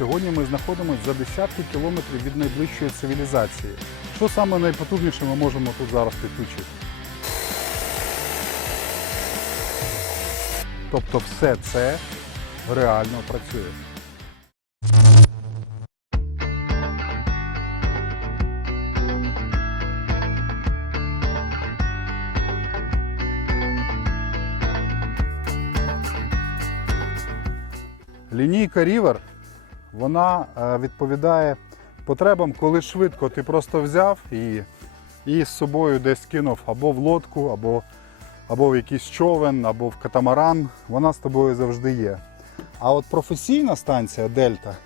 Сьогодні ми знаходимося за десятки кілометрів від найближчої цивілізації. Що саме найпотужніше ми можемо тут зараз підключити? Тобто все це реально працює. Лінійка River, вона е, відповідає потребам, коли швидко ти просто взяв і, і з собою десь кинув або в лодку, або, або в якийсь човен, або в катамаран. Вона з тобою завжди є. А от професійна станція Дельта,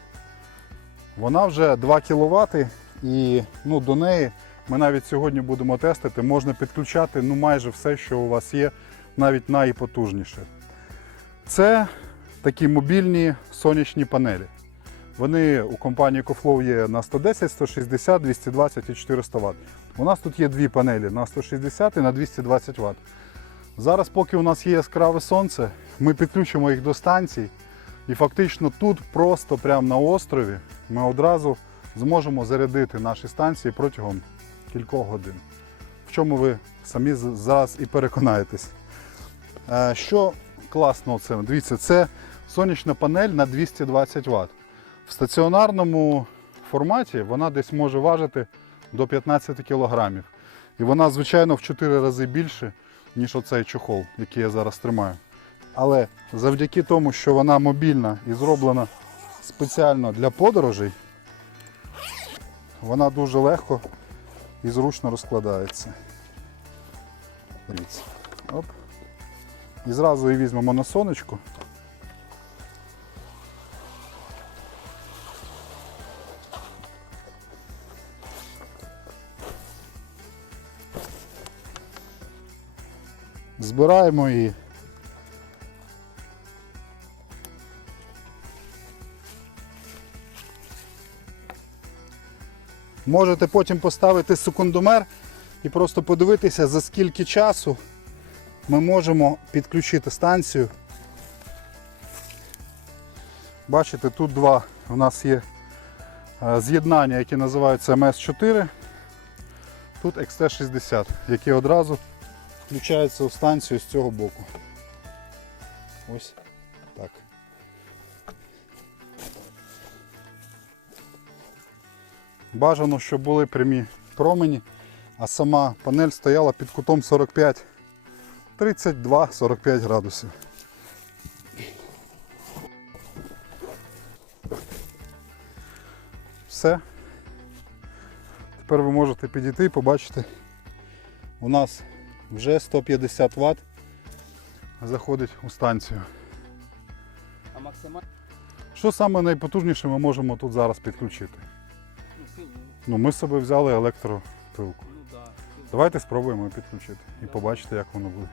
вона вже 2 кВт і ну, до неї ми навіть сьогодні будемо тестити, можна підключати ну, майже все, що у вас є, навіть найпотужніше. Це такі мобільні сонячні панелі. Вони у компанії EcoFlow є на 110, 160, 220 і 400 Вт. У нас тут є дві панелі на 160 і на 220 Вт. Зараз, поки у нас є яскраве сонце, ми підключимо їх до станцій. І фактично тут, просто прямо на острові, ми одразу зможемо зарядити наші станції протягом кількох годин. В чому ви самі зараз і переконаєтесь. Е, Що класно в? Дивіться, це сонячна панель на 220 Вт. В стаціонарному форматі вона десь може важити до 15 кг. І вона, звичайно, в 4 рази більше, ніж оцей чохол, який я зараз тримаю. Але завдяки тому, що вона мобільна і зроблена спеціально для подорожей, вона дуже легко і зручно розкладається. Дивіться. Оп. І зразу її візьмемо на сонечку. Збираємо її. Можете потім поставити секундомер і просто подивитися, за скільки часу ми можемо підключити станцію. Бачите, тут два у нас є е, з'єднання, які називаються МС4. Тут XT60, які одразу включаються у станцію з цього боку. Ось так. Бажано, щоб були прямі промені, а сама панель стояла під кутом 45 32-45 градусів. Все. Тепер ви можете підійти і побачити, у нас вже 150 Вт заходить у станцію. А максимально Що саме найпотужніше ми можемо тут зараз підключити? ну. Ну, ми з собою взяли електропилку. Ну да. Давайте спробуємо підключити і побачите, як воно буде.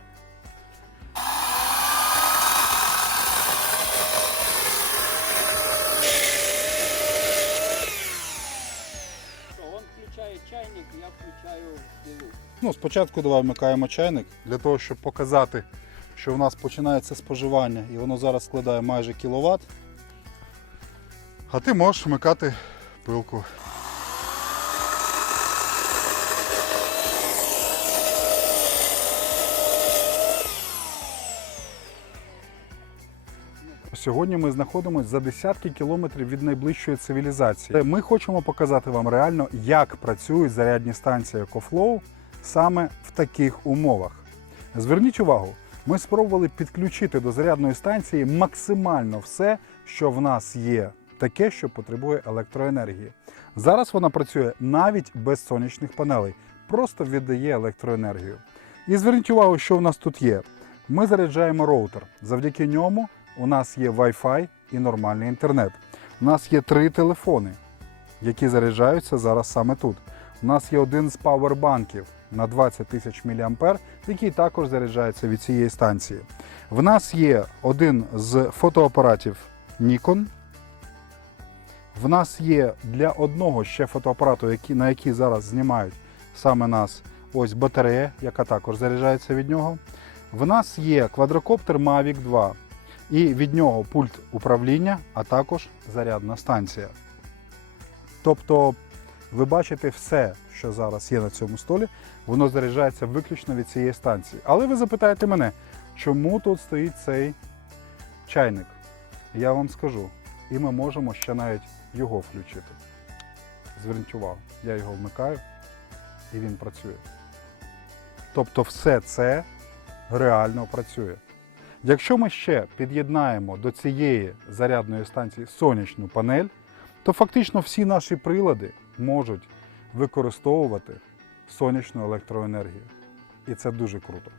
Ну, спочатку давай вмикаємо чайник для того, щоб показати, що в нас починається споживання і воно зараз складає майже кіловат. А ти можеш вмикати пилку. Сьогодні ми знаходимося за десятки кілометрів від найближчої цивілізації. Ми хочемо показати вам реально, як працюють зарядні станції EcoFlow саме в таких умовах. Зверніть увагу, ми спробували підключити до зарядної станції максимально все, що в нас є, таке, що потребує електроенергії. Зараз вона працює навіть без сонячних панелей, просто віддає електроенергію. І зверніть увагу, що в нас тут є. Ми заряджаємо роутер. Завдяки ньому у нас є Wi-Fi і нормальний інтернет. У нас є три телефони, які заряджаються зараз саме тут. У нас є один з павербанків на 20 тисяч мА, який також заряджається від цієї станції. В нас є один з фотоапаратів Nikon. В нас є для одного ще фотоапарату, на який зараз знімають саме нас, ось батарея, яка також заряджається від нього. В нас є квадрокоптер Mavic 2. і від нього пульт управління, а також зарядна станція. Тобто ви бачите все, що зараз є на цьому столі, воно заряджається виключно від цієї станції. Але ви запитаєте мене, чому тут стоїть цей чайник? Я вам скажу. І ми можемо ще навіть його включити. Зверніть увагу, я його вмикаю і він працює. Тобто все це реально працює. Якщо ми ще під'єднаємо до цієї зарядної станції сонячну панель, то фактично всі наші прилади можуть використовувати сонячну електроенергію. І це дуже круто.